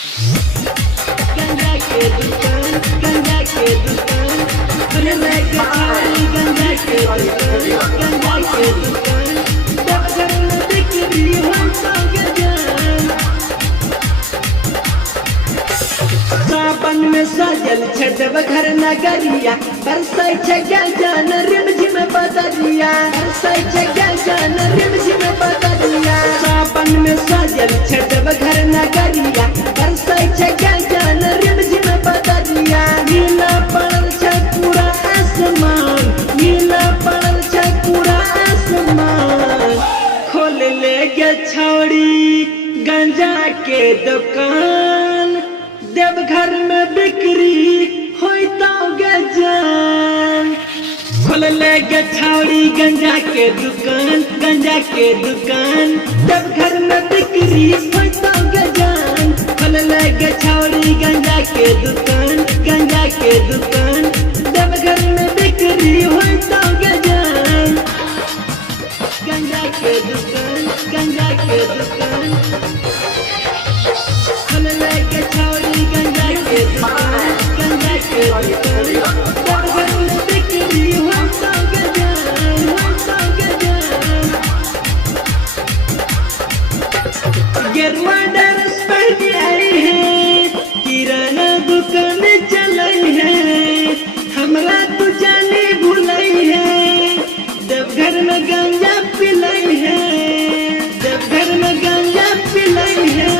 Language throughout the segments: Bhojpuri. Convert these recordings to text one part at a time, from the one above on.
गंजा के दुकान, गंजा के दुकान, खुले में गठारी गंजा के दुकान, गंजा के दुकान, जब घर में बिक्री हो तो गजान। सावन में सजल छठव घर नगरिया, बरसै छै गजान रिमझिम बदरिया, बरसै छै गजान रिमझिम बदरिया। सावन में सजल छठव घर नगरिया, बरसै छै गजान रिमझिम बदरिया। नीला पड़ल छै पूरा आसमान, नीला पड़ल छै पूरा आसमान। खोल ले गे छौड़ी गंजा के दुकान, देवघर में बिक्री होई तो गजान। खोल ले गे छौड़ी गंजा के दुकान, गंजा के दुकान, देवघर में बिक्री होई तो गजान। खोल ले गे छौड़ी गंजा के दुकान, गंजा के दुकान, देवघर में बिक्री होई तो गजान। गंजा के दुकान, गंजा के दुकान, खोल ले गे छौड़ी गंजा के दुकान, गंजा के दुकान, देवघर में बिक्री होई तो गजान, होई तो गजान। गेरुआ ड्रेस पहन आई है, किराना दुकान चलाई है, हमरा तू जाने भुलाई है, देवघर में गंजा पिलाई है, देवघर में गंजा पिलाई है।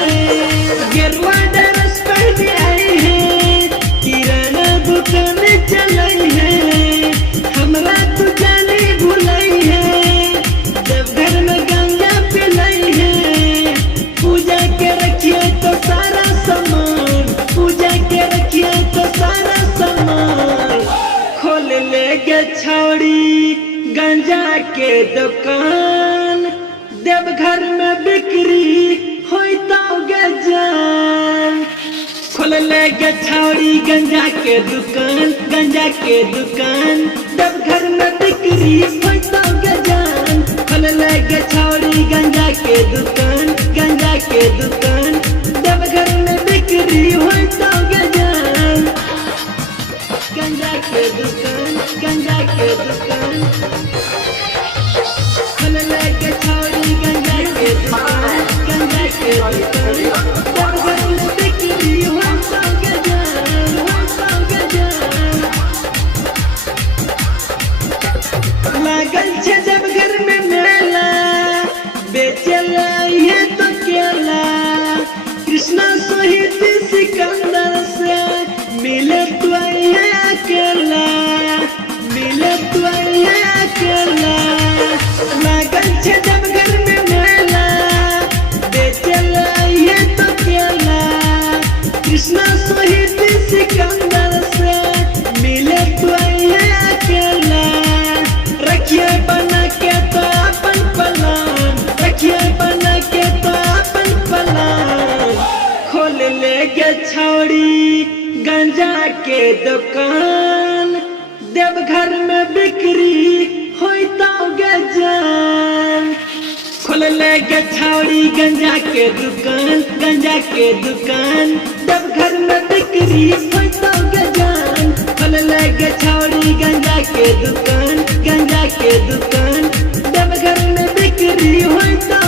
गेरुआ ड्रेस पहन आई है, किराना दुकान चलाई है, हमरा तू जाने भुलाई है, देवघर में गंजा पिलाई है। पूजा के रखिए तो सारा सामान, पूजा के रखिए तो सारा सामान। खोल ले गे छौड़ी गंजा के दुकान, देवघर में बिक्री होई तो गजान। खोल ले गे छौड़ी गंजा के दुकान, गंजा के दुकान, देवघर में बिक्री होई तो गजान। खोल ले गे छौड़ी गंजा के दुकान, गंजा के दुकान, देवघर में बिक्री होई तो गजान। गंजा के दुकान, गंजा के दुकान, खोल ले गे छौड़ी गंजा के दुकान, गंजा के दुकान, देवघर में बिक्री होई तो गजान, होई तो गजान। लागल छै जब घर में मेला, बेचला ये तो केला, कृष्णा शहीद सिकंदर से मिले तो ये अकेला, मिले तो ये अकेला। लागल छै जब घर में मेला, बेचला ये तो केला, कृष्णा शहीद सिकंदर से मिले तो ये अकेला। रखिए बना के तो अपन पलान, रखिए बना के तो अपन पलान। खोल ले गे छौड़ी गंजा के दुकान, देवघर में बिक्री होई तो गजान। खोल ले गे छौड़ी गंजा के दुकान, गंजा के दुकान, देवघर में बिक्री होई तो गजान। खोल ले गे छौड़ी गंजा के दुकान, गंजा के दुकान, देवघर में बिक्री होई तो